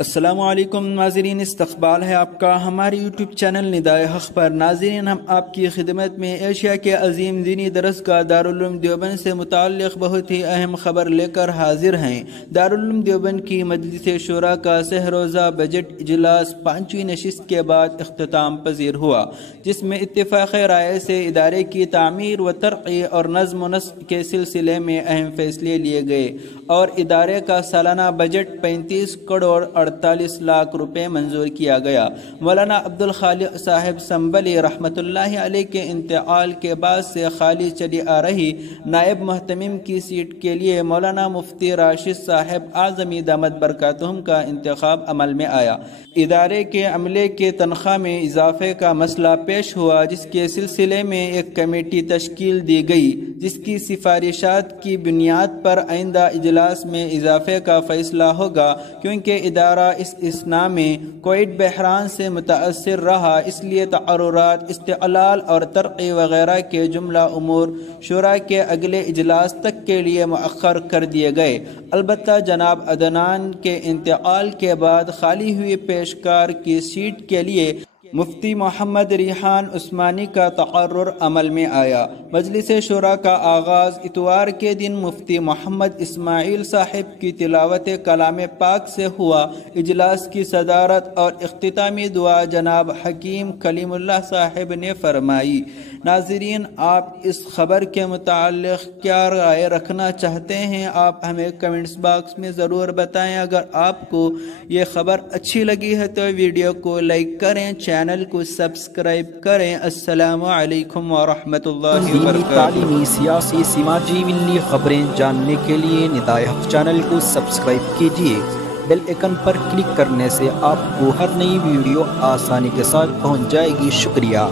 السلام علیکم ناظرین، استقبال ہے آپ کا ہمارے یوٹیوب چینل ندائے حق پر۔ ناظرین، ہم آپ کی خدمت میں ایشیا کے عظیم دینی درسگاہ دارالعلوم دیوبند سے متعلق بہت ہی اہم خبر لے کر حاضر ہیں۔ دارالعلوم دیوبند کی مجلس شورا کا سہ روزہ بجٹ اجلاس 5ویں نشست کے بعد اختتام پذیر ہوا، جس میں اتفاق رائے سے ادارے کی تعمیر و ترقی اور نظم و نسق کے سلسلے میں اہم فیصلے لیے گئے اور ادارے کا سالانہ بجٹ 35 کروڑ 48 لاکھ روپے منظور کیا گیا۔ مولانا عبدالخالق صاحب سنبلی رحمۃ اللہ علیہ کے انتقال کے بعد سے خالی چلی آ رہی نائب محتمم کی سیٹ کے لیے مولانا مفتی راشد صاحب اعظمی دامت برکاتہم کا انتخاب عمل میں آیا۔ ادارے کے عملے کے تنخواہ میں اضافے کا مسئلہ پیش ہوا، جس کے سلسلے میں ایک کمیٹی تشکیل دی گئی، جس کی سفارشات کی بنیاد پر آئندہ اجلاس میں اضافے کا فیصلہ ہوگا۔ کیونکہ ادارہ اس اسنا میں کووڈ بحران سے متاثر رہا، اس لیے تقررات، استقلال اور ترقی وغیرہ کے جملہ امور شورا کے اگلے اجلاس تک کے لیے مؤخر کر دیے گئے۔ البتہ جناب عدنان کے انتقال کے بعد خالی ہوئی پیشکار کی سیٹ کے لیے مفتی محمد ریحان عثمانی کا تقرر عمل میں آیا۔ مجلس شورا کا آغاز اتوار کے دن مفتی محمد اسماعیل صاحب کی تلاوت کلام پاک سے ہوا۔ اجلاس کی صدارت اور اختتامی دعا جناب حکیم کلیم اللہ صاحب نے فرمائی۔ ناظرین، آپ اس خبر کے متعلق کیا رائے رکھنا چاہتے ہیں؟ آپ ہمیں کمنٹس باکس میں ضرور بتائیں۔ اگر آپ کو یہ خبر اچھی لگی ہے تو ویڈیو کو لائک کریں، چینل کو سبسکرائب کریں۔ السلام علیکم ورحمۃ اللہ وبرکاتہ۔ تعلیمی، سیاسی، سماجی، ملی خبریں جاننے کے لیے ندائے حق چینل کو سبسکرائب کیجیے۔ بیل آئیکن پر کلک کرنے سے آپ کو ہر نئی ویڈیو آسانی کے ساتھ پہنچ جائے گی۔ شکریہ۔